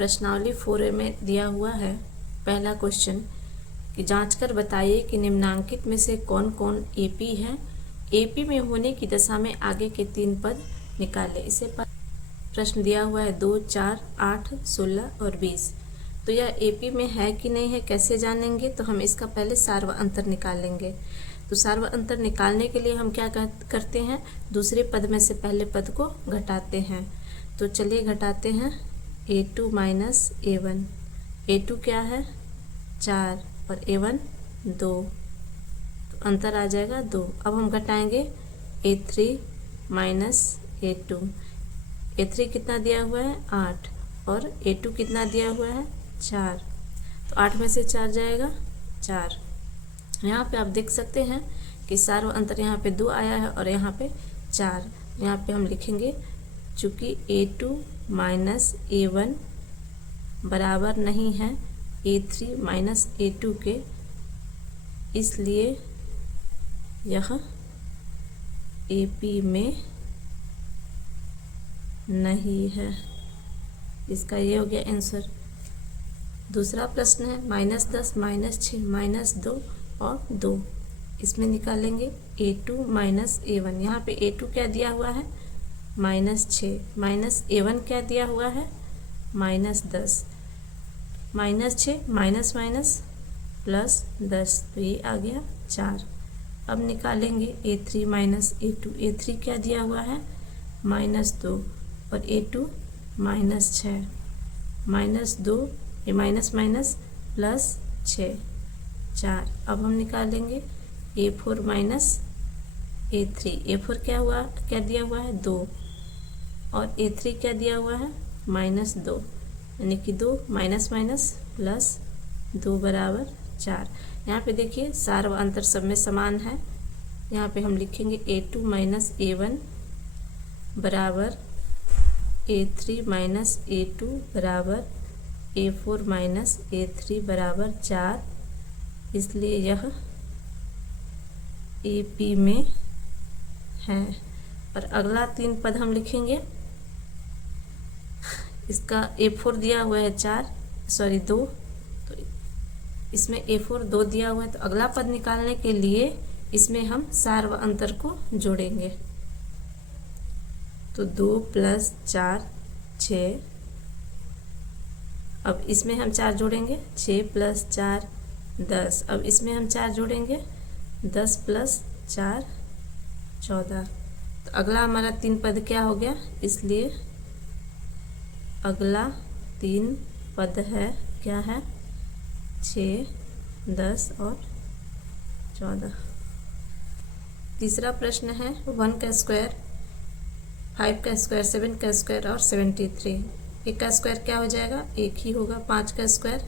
प्रश्नावली 4A में दिया हुआ है पहला क्वेश्चन कि जांच कर बताइए कि निम्नांकित में से कौन कौन एपी है। एपी में होने की दशा में आगे के 3 पद निकालें। इसे प्रश्न दिया हुआ है 2, 4, 8, 16 और 20। तो यह एपी में है कि नहीं है कैसे जानेंगे, तो हम इसका पहले सार्व अंतर निकालेंगे। तो सार्व अंतर निकालने के लिए हम क्या करते हैं, दूसरे पद में से पहले पद को घटाते हैं। तो चलिए घटाते हैं। a2 माइनस a1, a2 क्या है 4 और a1 2, तो अंतर आ जाएगा 2। अब हम घटाएंगे a3 माइनस a2, a3 कितना दिया हुआ है 8 और a2 कितना दिया हुआ है 4, तो 8 में से 4 जाएगा 4। यहाँ पे आप देख सकते हैं कि सार्व अंतर यहाँ पे 2 आया है और यहाँ पे 4। यहाँ पे हम लिखेंगे चूँकि a2 माइनस a1 बराबर नहीं है a3 माइनस a2 के, इसलिए यह AP में नहीं है। इसका ये हो गया आंसर। दूसरा प्रश्न है -10, -6, -2 और 2। इसमें निकालेंगे a2 माइनस a1। यहाँ पे a2 क्या दिया हुआ है -6, माइनस a1 क्या दिया हुआ है -10, -6 माइनस माइनस प्लस 10, तो ये आ गया 4। अब निकालेंगे a3 माइनस a2। a3 क्या दिया हुआ है -2 और a2 -6, -2 ये माइनस माइनस प्लस 6, 4। अब हम निकालेंगे a4 माइनस a3। a4 क्या दिया हुआ है 2 और a3 क्या दिया हुआ है -2, यानी कि 2 माइनस माइनस प्लस 2 बराबर 4। यहाँ पे देखिए सार्व अंतर सब में समान है। यहाँ पे हम लिखेंगे a2 माइनस a1 बराबर a3 माइनस a2 बराबर a4 माइनस a3 बराबर 4, इसलिए यह AP में है। और अगला 3 पद हम लिखेंगे। इसका a4 दिया हुआ है 2, तो इसमें a4 2 दिया हुआ है, तो अगला पद निकालने के लिए इसमें हम सार्व अंतर को जोड़ेंगे। तो 2 + 4 6। अब इसमें हम 4 जोड़ेंगे, 6 + 4 10। अब इसमें हम 4 जोड़ेंगे, 10 + 4 14। तो अगला हमारा 3 पद क्या हो गया, इसलिए अगला 3 पद है क्या है 6, 10 और 14। तीसरा प्रश्न है 1 का स्क्वायर, 5 का स्क्वायर, 7 का स्क्वायर और 73। 1 का स्क्वायर क्या हो जाएगा, 1 ही होगा। 5 का स्क्वायर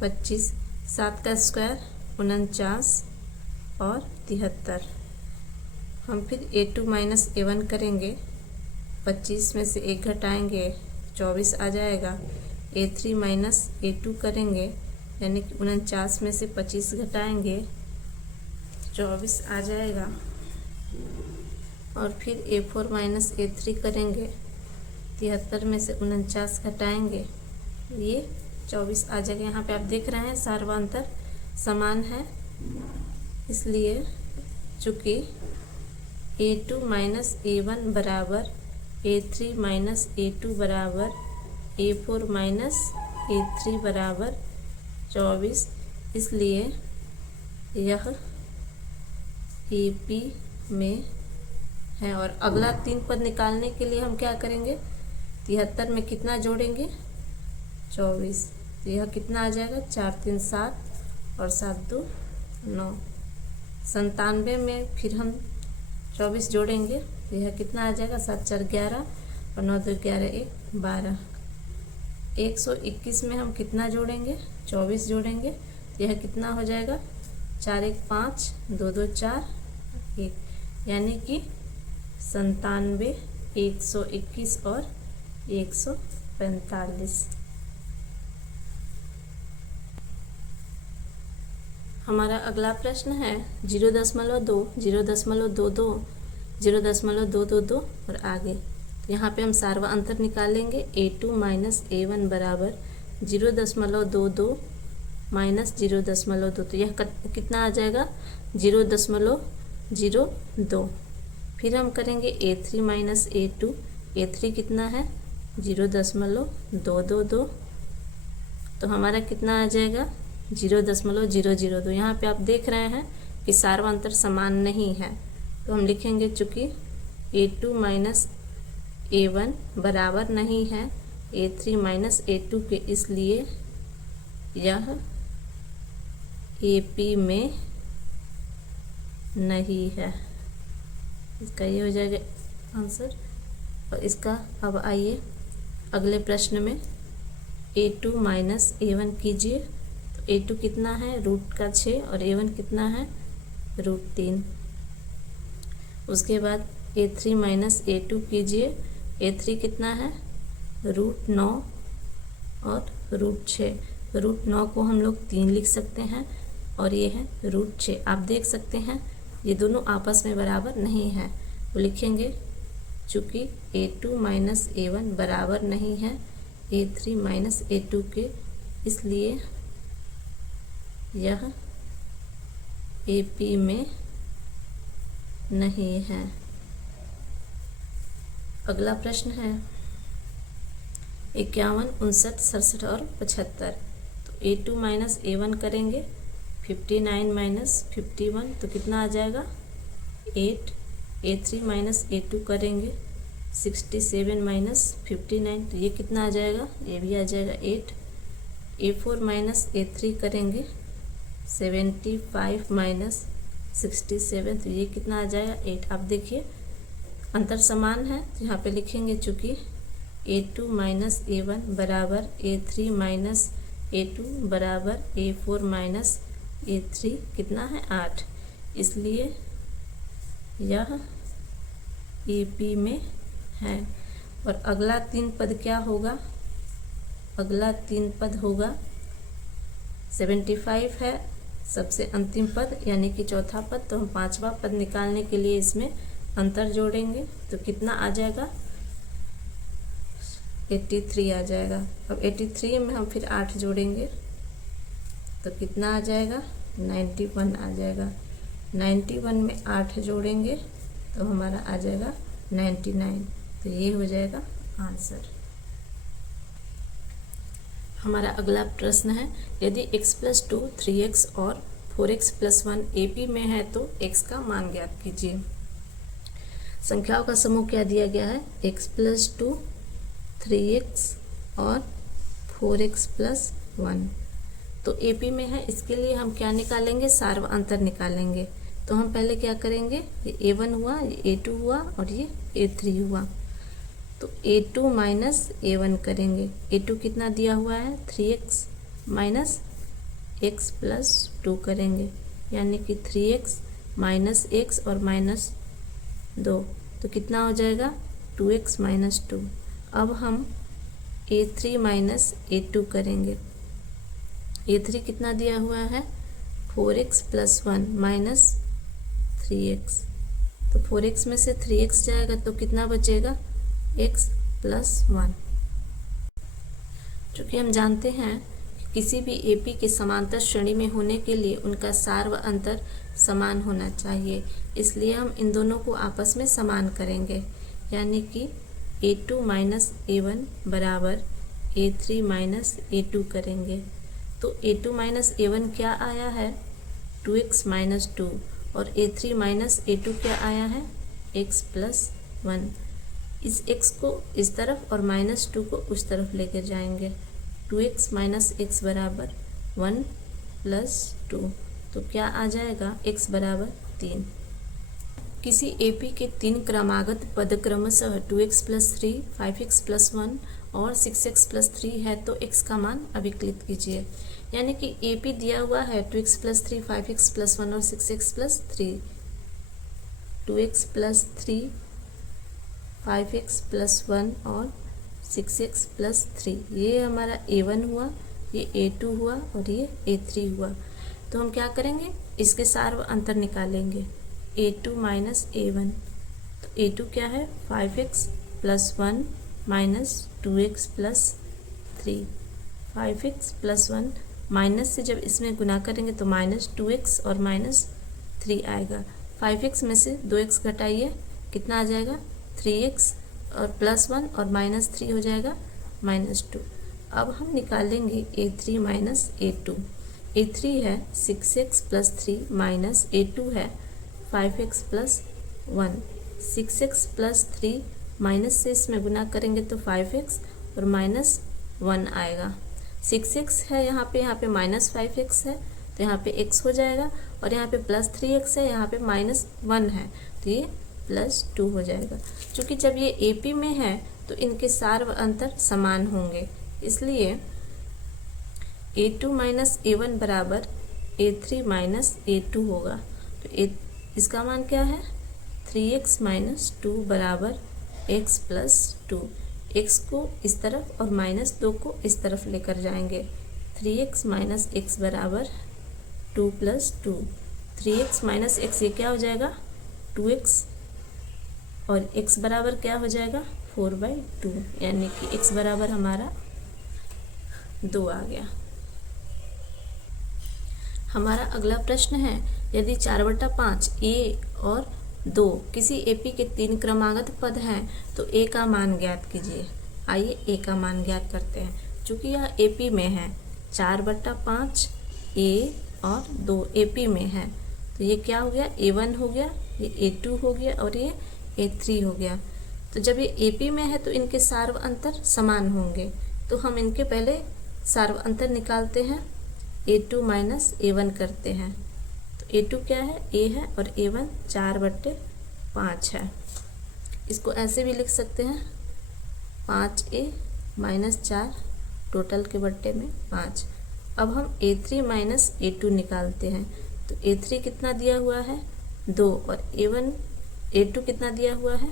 25, 7 का स्क्वायर 49 और 73। हम फिर a2 माइनस a1 करेंगे, 25 में से 1 घटाएंगे 24 आ जाएगा। a3 माइनस a2 करेंगे, यानी कि 49 में से 25 घटाएंगे 24 आ जाएगा। और फिर a4 माइनस a3 करेंगे, 73 में से 49 घटाएंगे, ये 24 आ जाएगा। यहाँ पे आप देख रहे हैं सार्वांतर समान है, इसलिए चूँकि a2 माइनस a1 बराबर a3 माइनस a2 बराबर a4 माइनस a3 बराबर 24, इसलिए यह AP में है। और अगला 3 पद निकालने के लिए हम क्या करेंगे, 73 में कितना जोड़ेंगे 24, तो यह कितना आ जाएगा 4 3 7 और 7 2 9। 97 में फिर हम 24 जोड़ेंगे, तो यह कितना आ जाएगा 7 4 11 और 9 2 11 1 12। 121 में हम कितना जोड़ेंगे 24 जोड़ेंगे, तो यह कितना हो जाएगा 4 1 5 2 2 4 1, यानी कि 97 121 और 145। हमारा अगला प्रश्न है 0.2, 0.22, 0.222 और आगे। यहाँ पे हम सार्व अंतर निकालेंगे। A2 माइनस A1 बराबर 0.22 माइनस 0.2, तो यह कितना आ जाएगा 0.02। फिर हम करेंगे A3 माइनस A2, A3 कितना है 0.222, तो हमारा कितना आ जाएगा 0.002। यहाँ पे आप देख रहे हैं कि सार्व अंतर समान नहीं है, तो हम लिखेंगे चूँकि A2 माइनस A1 बराबर नहीं है A3 माइनस A2 के, इसलिए यह AP में नहीं है। इसका ये हो जाएगा आंसर। और इसका अब आइए अगले प्रश्न में A2 माइनस A1 कीजिए। तो A2 कितना है √6 और A1 कितना है √3। उसके बाद A3 माइनस A2 कीजिए। A3 कितना है √9 और √6। √9 को हम लोग 3 लिख सकते हैं और ये है √6। आप देख सकते हैं ये दोनों आपस में बराबर नहीं है, तो लिखेंगे चूँकि A2 माइनस A1 बराबर नहीं है A3 माइनस A2 के, इसलिए यह AP में नहीं है। अगला प्रश्न है 51, 59, 67 और 75। तो A2 माइनस A1 करेंगे 59 माइनस 51, तो कितना आ जाएगा 8। A3 माइनस A2 करेंगे 67 माइनस 59, तो ये कितना आ जाएगा, ये भी आ जाएगा 8। A4 माइनस A3 करेंगे 75 माइनस 67, तो ये कितना आ जाएगा 8। आप देखिए अंतर समान है, तो यहाँ पे लिखेंगे चूँकि A2 माइनस A1 बराबर A3 माइनस A2 बराबर A4 माइनस A3 कितना है 8, इसलिए यह AP में है। और अगला 3 पद क्या होगा, अगला 3 पद होगा 75 है सबसे अंतिम पद यानी कि चौथा पद, तो हम 5वां पद निकालने के लिए इसमें अंतर जोड़ेंगे, तो कितना आ जाएगा 83 आ जाएगा। अब 83 में हम फिर 8 जोड़ेंगे तो कितना आ जाएगा 91 आ जाएगा। 91 में 8 जोड़ेंगे तो हमारा आ जाएगा 99, तो ये हो जाएगा आंसर। हमारा अगला प्रश्न है यदि x + 2 3x और 4x + 1 AP में है तो x का मान ज्ञात कीजिए। संख्याओं का समूह क्या दिया गया है x + 2 3x और 4x + 1, तो AP में है, इसके लिए हम क्या निकालेंगे सार्व अंतर निकालेंगे। तो हम पहले क्या करेंगे, ये A1 हुआ, ये A2 हुआ और ये A3 हुआ, तो A2 माइनस A1 करेंगे। A2 कितना दिया हुआ है 3x माइनस x + 2 करेंगे, यानी कि 3x माइनस x और माइनस 2, तो कितना हो जाएगा 2x माइनस 2। अब हम A3 माइनस A2 करेंगे। A3 कितना दिया हुआ है 4x + 1 माइनस 3x, तो 4x में से 3x जाएगा तो कितना बचेगा x + 1। चूँकि हम जानते हैं कि किसी भी AP के समांतर श्रेणी में होने के लिए उनका सार्व अंतर समान होना चाहिए, इसलिए हम इन दोनों को आपस में समान करेंगे, यानी कि A2 माइनस A1 बराबर A3 माइनस A2 करेंगे। तो A2 माइनस A1 क्या आया है 2x माइनस 2 और A3 माइनस A2 क्या आया है x + 1। इस x को इस तरफ और -2 को उस तरफ लेकर जाएंगे। 2x माइनस x बराबर 1 + 2, तो क्या आ जाएगा x बराबर 3। किसी AP के 3 क्रमागत पद क्रमशः 2x + 3, 5x + 1 और 6x + 3 है तो x का मान अभिकलित कीजिए। यानी कि AP दिया हुआ है 2x + 3, 5x + 1 और 6x + 3। 2x + 3, 5x + 1 और 6x + 3, ये हमारा A1 हुआ, ये A2 हुआ और ये A3 हुआ। तो हम क्या करेंगे, इसके सार्व अंतर निकालेंगे। A2 माइनस A1, तो A2 क्या है 5x plus 1 minus 2x plus 3, 5x plus 1 minus से जब इसमें गुना करेंगे तो माइनस 2x और माइनस 3 आएगा। 5x में से 2x घटाइए, कितना आ जाएगा 3x, और प्लस 1 और माइनस 3 हो जाएगा माइनस 2। अब हम निकालेंगे a3 माइनस a2। a3 है 6x प्लस 3 माइनस a2 है 5x plus 1। 6x plus 3 minus से इसमें गुना करेंगे तो 5x और माइनस 1 आएगा। 6x है यहाँ पे माइनस 5x है तो यहाँ पे x हो जाएगा, और यहाँ पे प्लस 3x है, यहाँ पे माइनस 1 है तो ये प्लस 2 हो जाएगा। क्योंकि जब ये AP में है तो इनके सार व अंतर समान होंगे, इसलिए a2 माइनस a1 बराबर a3 माइनस a2 होगा। तो इसका मान क्या है 3x माइनस 2 बराबर x प्लस 2। x को इस तरफ और माइनस 2 को इस तरफ लेकर जाएंगे। 3x माइनस x बराबर 2 प्लस 2। 3x माइनस x ये क्या हो जाएगा 2x, और x बराबर क्या हो जाएगा 4/2, यानी कि x बराबर हमारा 2 आ गया। हमारा अगला प्रश्न है, यदि 4/5 a और 2 किसी AP के 3 क्रमागत पद हैं तो a का मान ज्ञात कीजिए। आइए a का मान ज्ञात करते हैं। चूँकि यह AP में है, 4/5 a और 2 AP में है, तो ये क्या हो गया a1 हो गया, ये a2 हो गया और ये a3 हो गया। तो जब ये AP में है तो इनके सार व अंतर समान होंगे, तो हम इनके पहले सार व अंतर निकालते हैं। a2 माइनस a1 करते हैं, तो a2 क्या है a है और a1 4/5 है। इसको ऐसे भी लिख सकते हैं 5a माइनस 4 टोटल के बट्टे में 5। अब हम a3 माइनस a2 निकालते हैं, तो a3 कितना दिया हुआ है 2 और a2 कितना दिया हुआ है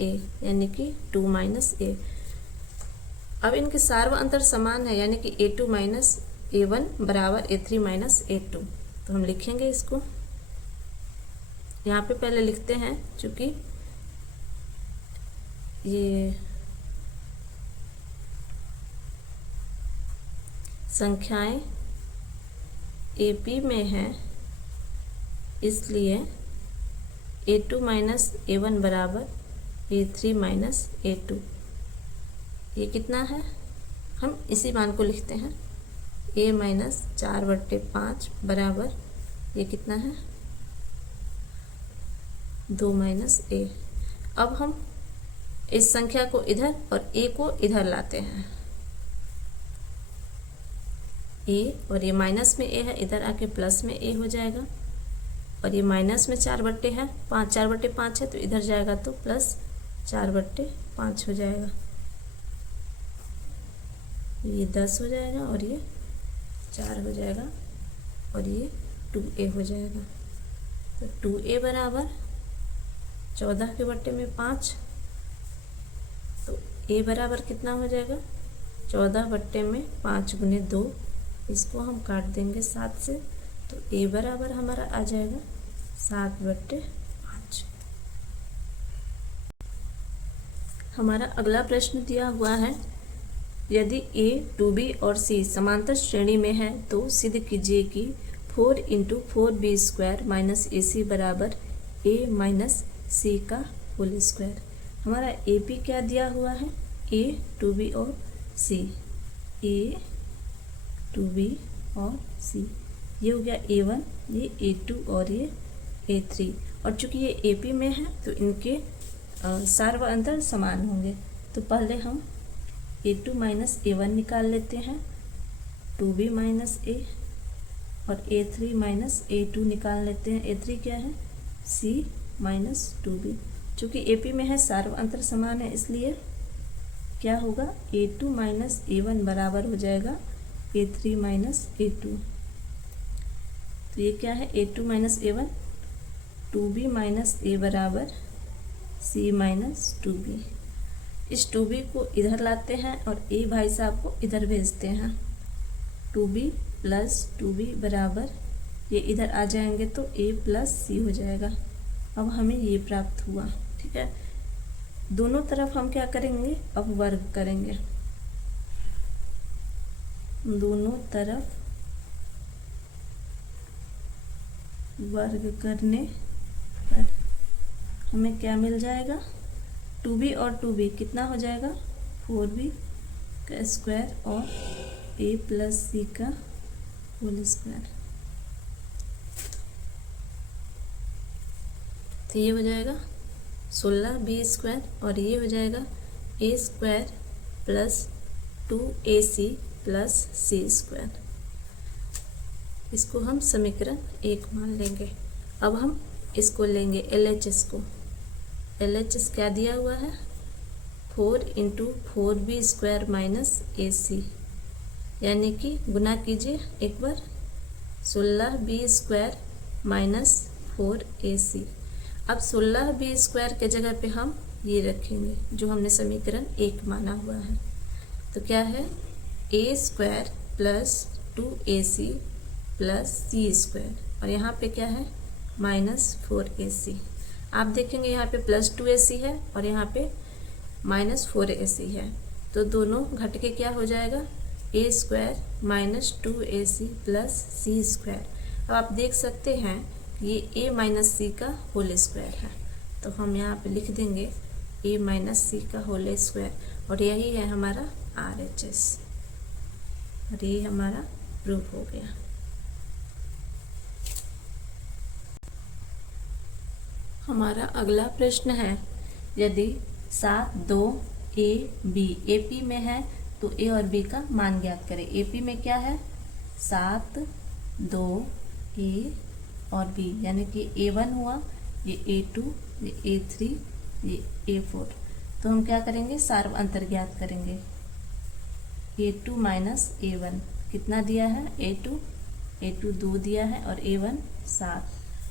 a, यानी कि 2 माइनस a। अब इनके सार व अंतर समान है, यानी कि a2 माइनस a1 बराबर a3 माइनस a2। तो हम लिखेंगे इसको, यहाँ पे पहले लिखते हैं, चूँकि ये संख्याएं AP में हैं, इसलिए a2 माइनस a1 बराबर a3 माइनस a2। ये कितना है, हम इसी मान को लिखते हैं a माइनस 4/5 बराबर ये कितना है 2 माइनस a। अब हम इस संख्या को इधर और a को इधर लाते हैं। a और ये माइनस में a है, इधर आके प्लस में a हो जाएगा, और ये माइनस में 4/5 है तो इधर जाएगा तो प्लस 4/5 हो जाएगा। ये 10 हो जाएगा और ये 4 हो जाएगा और ये 2a हो जाएगा। तो 2a बराबर 14 के बट्टे में 5, तो a बराबर कितना हो जाएगा 14 बट्टे में 5 गुने 2, इसको हम काट देंगे 7 से, तो a बराबर हमारा आ जाएगा 7/5। हमारा अगला प्रश्न दिया हुआ है, यदि a, 2b और c समांतर श्रेणी में है तो सिद्ध कीजिए कि 4 × 4b² माइनस ac बराबर a माइनस c का होल स्क्वायर। हमारा AP क्या दिया हुआ है a, 2b और c, a, 2b और c, ये हो गया a1, ये a2 और ये a3। और चूँकि ये AP में है तो इनके सार व अंतर समान होंगे, तो पहले हम a2 माइनस a1 निकाल लेते हैं, 2b माइनस a, और a3 माइनस a2 निकाल लेते हैं। a3 क्या है c माइनस 2b। चूँकि AP में है सार व अंतर समान है, इसलिए क्या होगा a2 माइनस a1 बराबर हो जाएगा a3 माइनस a2। तो ये क्या है a2 minus a1, 2b minus a बराबर c माइनस 2b। इस 2b को इधर लाते हैं और a भाई साहब को इधर भेजते हैं। 2b प्लस 2b बराबर ये इधर आ जाएंगे तो a प्लस c हो जाएगा। अब हमें ये प्राप्त हुआ, ठीक है। दोनों तरफ हम क्या करेंगे, अब वर्ग करेंगे। दोनों तरफ वर्ग करने पर हमें क्या मिल जाएगा, 2b और 2b कितना हो जाएगा, 4b का स्क्वायर और a प्लस सी का होल स्क्वायर। तो ये हो जाएगा 16b स्क्वायर और ये हो जाएगा a square plus 2ac plus c square. इसको हम समीकरण 1 मान लेंगे। अब हम इसको लेंगे LHS को। LHS क्या दिया हुआ है, 4 into 4b square minus AC, यानी कि गुना कीजिए एक बार, 16b स्क्वायर माइनस 4AC। अब 16b स्क्वायर के जगह पे हम ये रखेंगे जो हमने समीकरण 1 माना हुआ है। तो क्या है, a square plus 2AC plus c square, और यहाँ पे क्या है, माइनस 4AC। आप देखेंगे यहाँ पे प्लस 2AC है और यहाँ पे माइनस 4AC है, तो दोनों घट के क्या हो जाएगा, a square minus 2AC plus c square. अब आप देख सकते हैं ये a माइनस सी का होल स्क्वायर है, तो हम यहाँ पे लिख देंगे a माइनस सी का होल स्क्वायर, और यही है हमारा RHS, और ये हमारा प्रूफ हो गया। हमारा अगला प्रश्न है, यदि 7 2 a b AP में है तो a और b का मान ज्ञात करें। AP में क्या है, 7 2 a और b, यानी कि A1 हुआ, ये A2, ये A3, ये A4। तो हम क्या करेंगे, सार्व अंतर ज्ञात करेंगे। A2 माइनस A1 कितना दिया है, A2 2 दिया है और A1 7,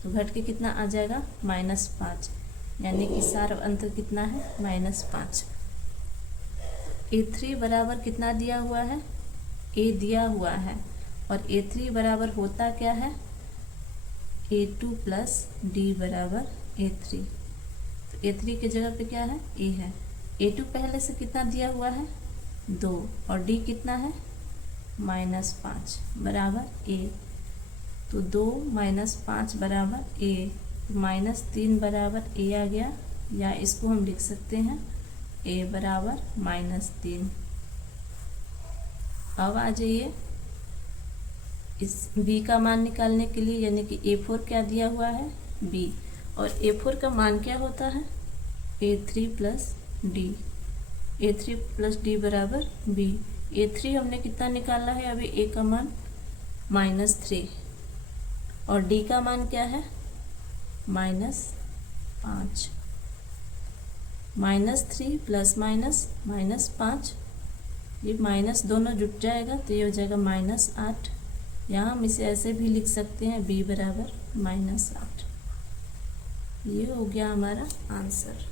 तो घट के कितना आ जाएगा, -5, यानी कि सार्व अंतर कितना है, -5। A3 बराबर कितना दिया हुआ है, A दिया हुआ है, और A3 बराबर होता क्या है, A2 प्लस D बराबर A3। तो A3 की जगह पे क्या है, A है। A2 पहले से कितना दिया हुआ है, 2, और D कितना है, -5 बराबर A। तो 2 माइनस 5 बराबर A, -3 बराबर A आ गया, या इसको हम लिख सकते हैं A बराबर -3। अब आ जाइए इस B का मान निकालने के लिए, यानी कि A4 क्या दिया हुआ है, B, और A4 का मान क्या होता है, A3 plus D, A3 plus D बराबर B। A3 हमने कितना निकाला है अभी, A का मान -3, और D का मान क्या है, -5। -3 प्लस -5, ये माइनस दोनों जुट जाएगा तो ये हो जाएगा -8। यहाँ हम इसे ऐसे भी लिख सकते हैं, B बराबर -8। ये हो गया हमारा आंसर।